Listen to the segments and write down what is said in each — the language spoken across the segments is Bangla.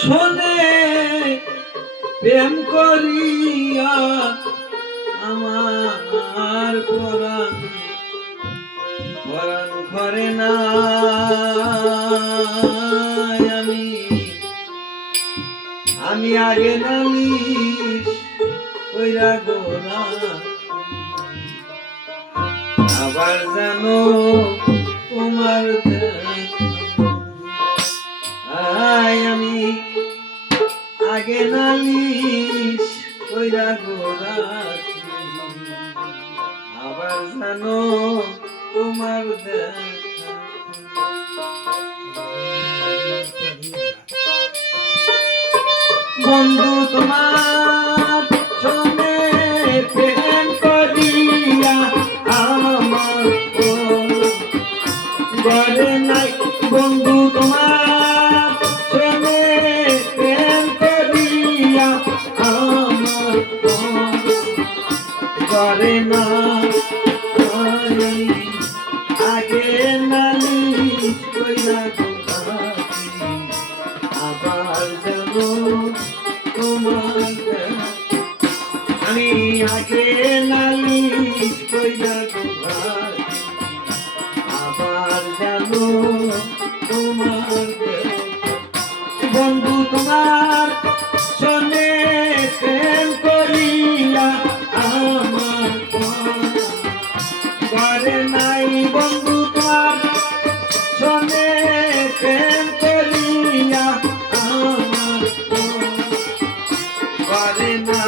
শোনে প্রেম করিয়া আমার পরাণ পরাণ করে না আমি আমি আগে নালিশ কইরা গোরা আবার জানো তোমার আমি আগে নালিশ কইরা গোরা আবার জানো তোমার বন্ধু তোমার সঙ্গে প্রেম করিয়া আমার ঘরে নাই বন্ধু তোমার সঙ্গে প্রেম করিয়া আমার ঘরে না আগে নালিশ কইরা আবার জানো তোমার আমি আগে নালিশ কইরা আবার জানো তোমার বন্ধু তোমার শোনে প্রেম করিয়া আমার ঘরে নাই বন্ধু তোমার শোনে প্রেম করিয়া আমার ঘরে না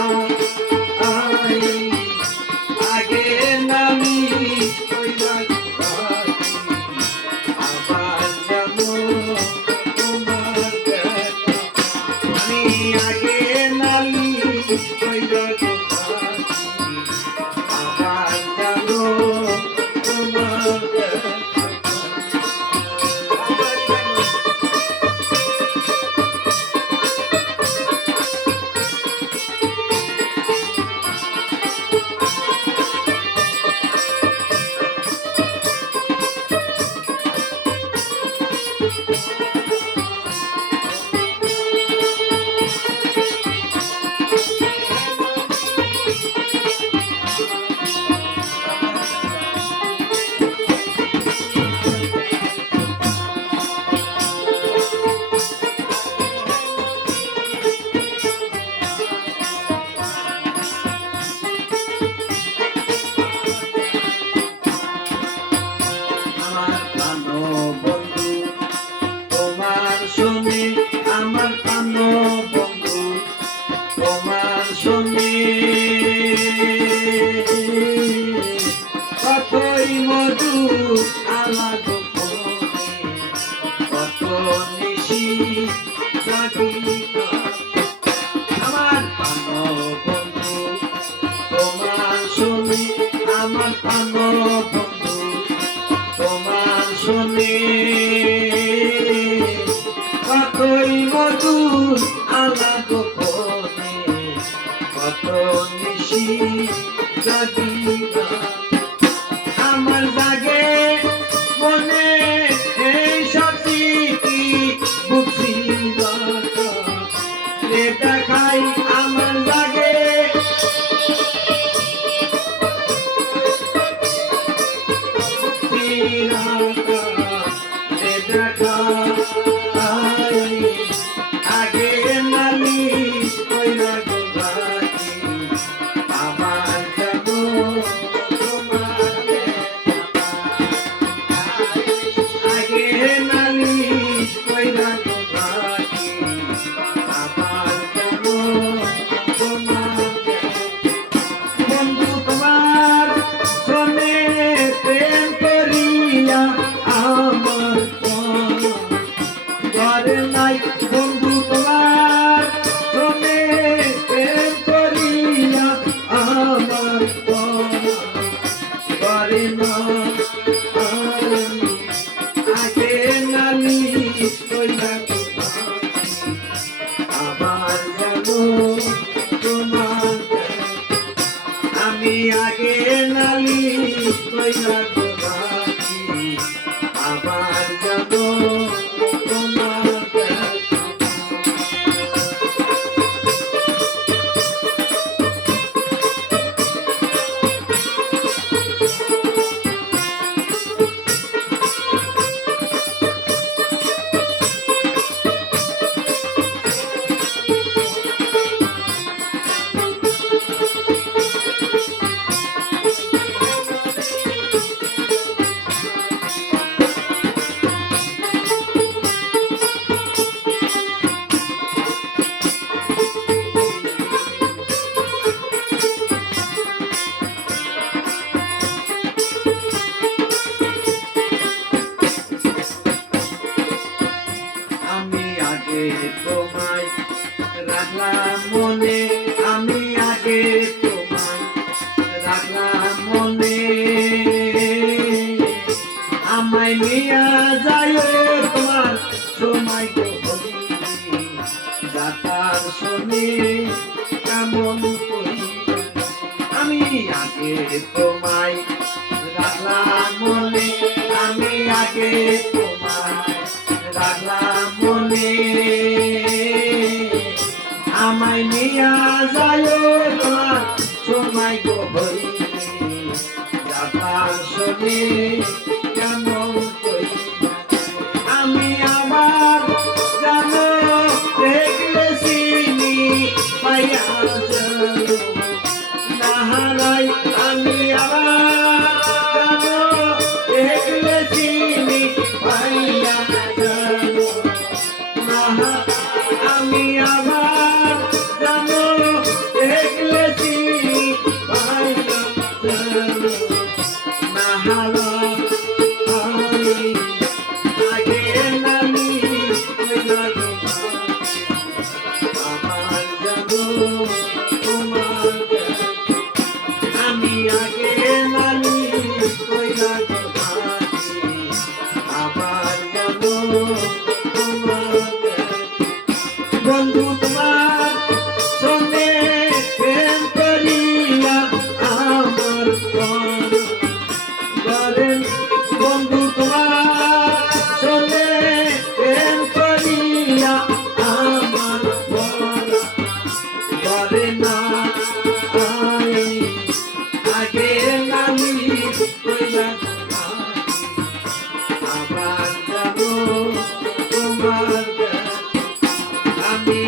আগে নামি আবার যাবো তোমার আমি আগে নালি আবার যাবো তোমার আমার কানো বন্ধু তোমার সঙ্গে কতই মধু আলাপ কত নিশি আমার কানো বন্ধু তোমার সঙ্গে আমার কানো বন্ধু তোমার সঙ্গে কতই মধুর আলাপ কত নিশি আমার জাগে মনে এই সত্যি বুঝি দেখাই আমার জাগে দেখা আগে নালিশ কইরা আমার যাবো তোমার আগে নালিশ কইরা আমার যাবো তোমার বন্ধু তোমার শোনে প্রেম করিয়া আমার ঘরে নাই বন্ধু তোমার শোনে প্রেম করিয়া আমার ঘরে না আগে নালিশ কইরা আবার যাবো তোমার আমি আগে নালিশ কইরা আবার যাবো তোমার তোমায় রাখলাম মনে, আমি আগে তোমায় রাখলাম মনে। আমায় নিয়া যায় তোমার সময় গো যাতার শোনে কেমন করিয়া। আমি আগে তোমায় রাখলাম মনে, আমি আগে তোমায় রাখলাম মনে। আমায় নিয়া যায় তোমার সময় গো যাতার শোনে কেমন করিয়া। আমি আমার জানো দেখলে চিনি পাইয়া জানো নাহারাই। আমি আমার জানো দেখলে চিনি পাইয়া জানো নাহা। আমি আমার জানো দেখলে চিনি পাইয়া জানো নাহারা। আগে নালি কইলা আমার জানো তোমার। আমি আগে নালি কইলা আমার জানো তোমার। বন্ধু তোমার সঙ্গে প্রেম করিয়া আমার বলেন। বন্ধু তোমার সঙ্গে প্রেম করিয়া আমার বলে না। আগে নামি কইলা আবার যাবো তোমার। আমি